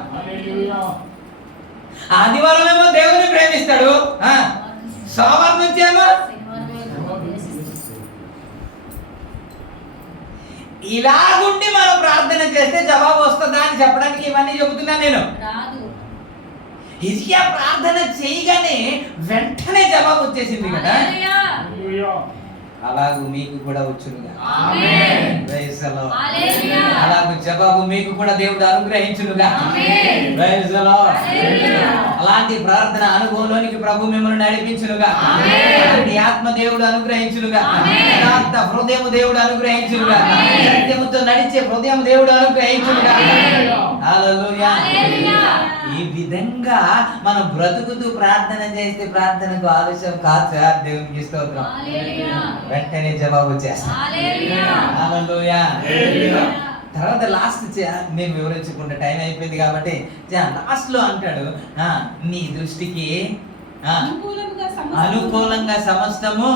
ఆదివారం ఏమో దేవుని ప్రేమిస్తాడు, సోమవారం నుంచి ఏమో. ఇలాగుండి మనం ప్రార్థన చేస్తే జవాబు వస్తుందా అని చెప్పడానికి ఇవన్నీ చెబుతున్నా నేను. హిజ్కియా ప్రార్థన చేయగానే వెంటనే జవాబు వచ్చేసింది కదా. అలాగూ మీకు కూడా వచ్చునుగా. అలాగూ జవాబు మీకు కూడా దేవుడు అనుగ్రహించునుగా. అలాంటి ప్రార్థన అనుభవంలోనికి ప్రభు మిమ్మల్ని నడిపించునుగా. అలాంటి ఆత్మ దేవుడు అనుగ్రహించునుగా. యథార్థ హృదయము దేవుడు అనుగ్రహించునుగా. సత్యముతో నడిచే హృదయం దేవుడు అనుగ్రహించునుగా. హల్లెలూయా. ఈ విధంగా మనం బ్రతుకుతూ ప్రార్థన చేస్తే ప్రార్థనకు ఆలస్యం కాదు సార్. దేవునికి స్తోత్రం. వెంటనే జవాబు వచ్చేస్తాం. హల్లెలూయా. తర్వాత లాస్ట్ నేను వివరించుకుంటే టైం అయిపోయింది కాబట్టి లాస్ట్ లో అంటాడు, నీ దృష్టికి అనుకూలంగా సమస్తము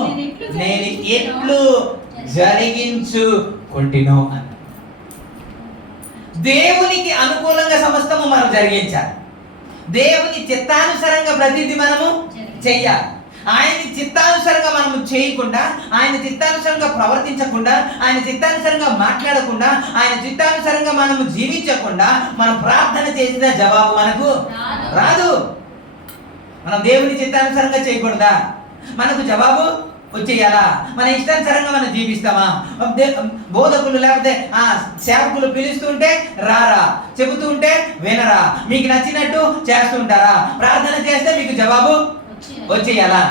నేను ఎట్లు జరిగించుకుంటును అన్న. దేవునికి అనుకూలంగా సమస్తము మనం జరిగించాలి. దేవుని చిత్తానుసారంగా ప్రతిదీ మనము చెయ్యాలి. ఆయన చిత్తానుసారంగా మనము చేయకుండా, ఆయన చిత్తానుసారంగా ప్రవర్తించకుండా, ఆయన చిత్తానుసారంగా మాట్లాడకుండా, ఆయన చిత్తానుసారంగా మనము జీవించకుండా మనం ప్రార్థన చేసిన జవాబు మనకు రాదు. మనం దేవుని చిత్తానుసారంగా చేయకూడదా? మనకు జవాబు వచ్చేయాలా? మన ఇష్టానుసారంగా మనం జీవిస్తామా? బోధకులు లేకపోతే సేవకులు పిలుస్తుంటే రారా, చెబుతూ ఉంటే వినరా, మీకు నచ్చినట్టు చేస్తుంటారా? ప్రార్థన చేస్తే మీకు జవాబు వచ్చేయాలా?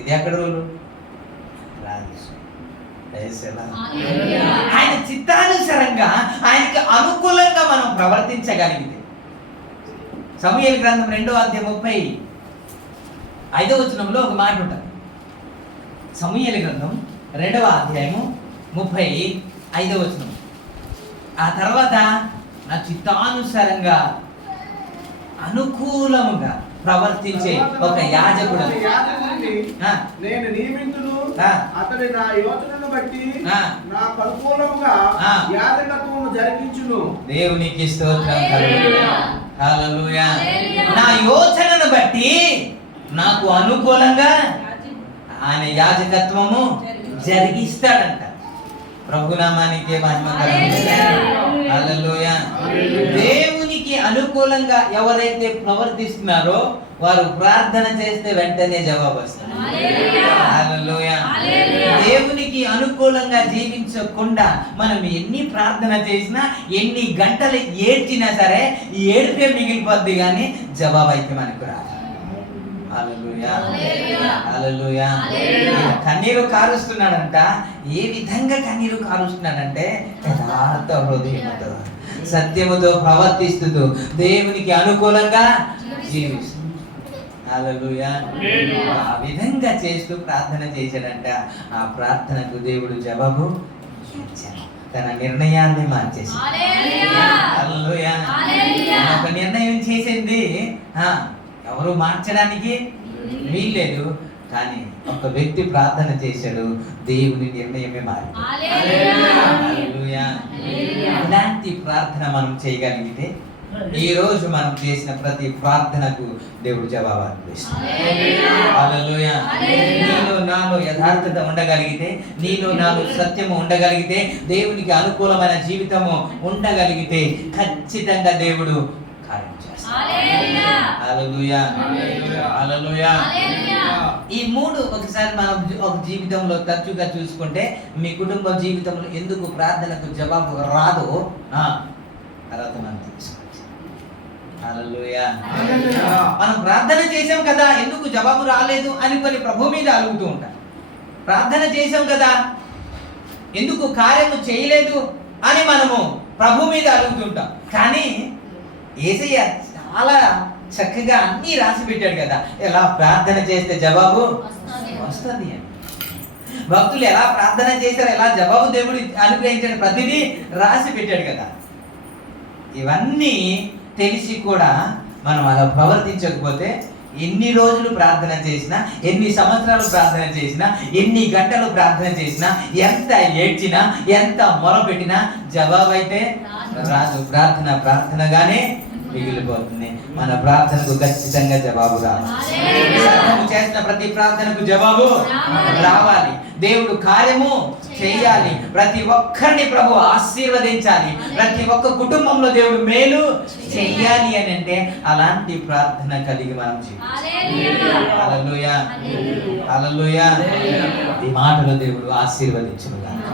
ఇది ఎక్కడ రూలు? ఆయన చిత్తానుసారంగా, ఆయనకి అనుకూలంగా మనం ప్రవర్తించగలిగితే, సమూయేలు గ్రంథం 2:35 ఒక మాట ఉంటుంది. సమూయేలు గ్రంథం 2:35 ఆ తర్వాత నా చిత్తానుసారంగా అనుకూలముగా ప్రవర్తించే ఒక యాజకుడు నేను నియమితును, అతని నా యోచనను బట్టి నాకు అనుకూలముగా యాజకత్వము జరిగించును. దేవునికి స్తోత్రం కలుగును. హల్లెలూయా. నా యోచనను బట్టి నాకు అనుకూలంగా ఆయన యాజకత్వము జరిగిస్తాడంట. ప్రభునామానికి మహిమ కలుగును. హల్లెలూయా. దేవునికి అనుకూలంగా ఎవరైతే ప్రవర్తిస్తున్నారో వారు ప్రార్థన చేస్తే వెంటనే జవాబు వస్తుంది. హల్లెలూయా. దేవునికి అనుకూలంగా జీవించకుండా మనం ఎన్ని ప్రార్థన చేసినా, ఎన్ని గంటలు ఏడ్చినా సరే ఏడుపే మిగిలిపోద్ది, కానీ జవాబు అయితే మనకు రాదు. హల్లెలూయా. హల్లెలూయా. కన్నీరు కారుస్తున్నాడంట. ఏ విధంగా కన్నీరు కారుస్తున్నాడంటే యథార్థ హృదయంతో, సత్యముతో ప్రవర్తిస్తూ దేవునికి అనుకూలంగా జీవిస్తూ. హల్లెలూయా. ఆ విధంగా చేస్తూ ప్రార్థన చేశాడంట. ఆ ప్రార్థనకు దేవుడు జవాబు ఇచ్చాడు. తన నిర్ణయాన్ని మార్చేసి హల్లెలూయా. ఒక నిర్ణయం చేసింది ఎవరు మార్చడానికి వీల్లేదు, కానీ ఒక వ్యక్తి ప్రార్థన చేశాడు, దేవుని నిర్ణయమే మారింది. హల్లెలూయా. ఇలాంటి ప్రార్థన మనం చేయగలిగితే ఈ రోజు మనం చేసిన ప్రతి ప్రార్థనకు దేవుడు జవాబు అర్పిస్తాడు. హల్లెలూయా. నీలో నాలో యథార్థత ఉండగలిగితే, నీలో నాలో సత్యము ఉండగలిగితే, దేవునికి అనుకూలమైన జీవితము ఉండగలిగితే ఖచ్చితంగా దేవుడు కార్యం చేస్తాడు. హల్లెలూయా. హల్లెలూయా. ఈ మూడు ఒకసారి మనం ఒక జీవితంలో తరచుగా చూసుకుంటే, మీ కుటుంబ జీవితంలో ఎందుకు ప్రార్థనకు జవాబు రాదో తర్వాత మనం తెలుసుకోవచ్చు. హల్లెలూయా. మనం ప్రార్థన చేసాం కదా, ఎందుకు జవాబు రాలేదు అని కొన్ని ప్రభు మీద అలుగుతూ ఉంటాం. ప్రార్థన చేసాం కదా, ఎందుకు కార్యము చేయలేదు అని మనము ప్రభు మీద అలుగుతుంటాం. కానీ యేసయ్య చాలా చక్కగా అన్నీ రాసి పెట్టాడు కదా, ఎలా ప్రార్థన చేస్తే జవాబు వస్తుంది అని. భక్తులు ఎలా ప్రార్థన చేశారు, ఎలా జవాబు దేవుడు అనుగ్రహించాడు, ప్రతిదీ రాసి పెట్టాడు కదా. ఇవన్నీ తెలిసి కూడా మనం అలా ప్రవర్తించకపోతే ఎన్ని రోజులు ప్రార్థన చేసినా, ఎన్ని సంవత్సరాలు ప్రార్థన చేసినా, ఎన్ని గంటలు ప్రార్థన చేసినా, ఎంత ఏడ్చినా, ఎంత మొరపెట్టినా జవాబు అయితే రాదు. ప్రార్థనగానే మిగిలిపోతుంది. మన ప్రార్థనకు ఖచ్చితంగా జవాబు రావాలి. చేసిన ప్రతి ప్రార్థనకు జవాబు రావాలి. దేవుడు కార్యము చేయాలి. ప్రతి ఒక్కరిని ప్రభు ఆశీర్వదించాలి. ప్రతి ఒక్క కుటుంబంలో దేవుడు మేలు చెయ్యాలి అని అంటే అలాంటి ప్రార్థన కలిగి మనం చేయాలి. హల్లెలూయా. హల్లెలూయా. ఈ మాటలో దేవుడు ఆశీర్వదించును గాక.